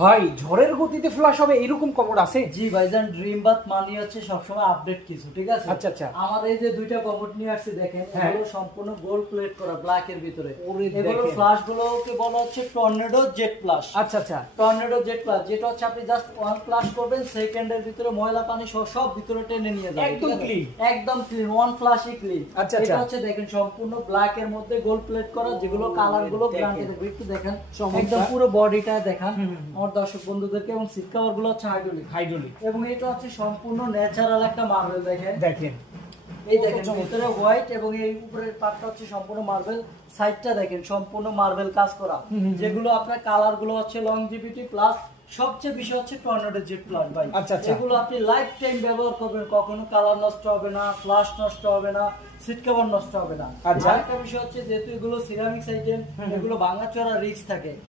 ভাই ঝড়ের গতিতে ফ্লাশ হবে এরকম কমোড আছে? জি ভাইজান, ড্রিম বাথ মানে হচ্ছে সবসময় আপডেট কিছু, ঠিক আছে? আচ্ছা আচ্ছা। আমার এই যে দুইটা কমোড নিয়ে আসছি দেখেন, এগুলো সম্পূর্ণ গোল্ড প্লেট করা ব্ল্যাক এর ভিতরে। এগুলো ফ্লাশ গুলোকে বলা হচ্ছে টর্নেডো জেট ফ্লাশ। আচ্ছা আচ্ছা, টর্নেডো জেট ফ্লাশ, যেটা হচ্ছে আপনি জাস্ট ওয়ান ফ্লাশ করবেন, সেকেন্ডের ভিতরে ময়লা পানি সব ভিতরে টেনে নিয়ে যাবে, একদম ক্লিন, একদম ক্লিন, ওয়ান ফ্লাশই ক্লিন। আচ্ছা এটা হচ্ছে দেখেন সম্পূর্ণ ব্ল্যাক এর মধ্যে গোল্ড প্লেট করা, যেগুলো কালার গুলো গ্রান্টেড। একটু দেখেন একদম পুরো বডিটা দেখান আমার দর্শক বন্ধুদেরকে। এবং সিট কভার গুলো হচ্ছে হাইড্রোলিক, এবং এটা হচ্ছে সম্পূর্ণ ন্যাচারাল একটা মার্বেল। দেখেন এই দেখেন ভিতরে হোয়াইট, এবং এই উপরের পার্টটা হচ্ছে সম্পূর্ণ মার্বেল। সাইডটা দেখেন সম্পূর্ণ মার্বেল কাজ করা, যেগুলো আপনার কালার গুলো হচ্ছে লংজিভিটি প্লাস সবচেয়ে বেশি হচ্ছে টর্নেডো জেট ফ্লাশ ভাই। এগুলো আপনি লাইফ টাইম ব্যবহার করবেন, কখনো কালার নষ্ট হবে না, ফ্লাশ নষ্ট হবে না, সিট কভার নষ্ট হবে না। আরেকটা বিষয় হচ্ছে যেহেতু এগুলো সিরামিক আইটেম, এগুলো ভাঙাচোরা রিস্ক থাকে।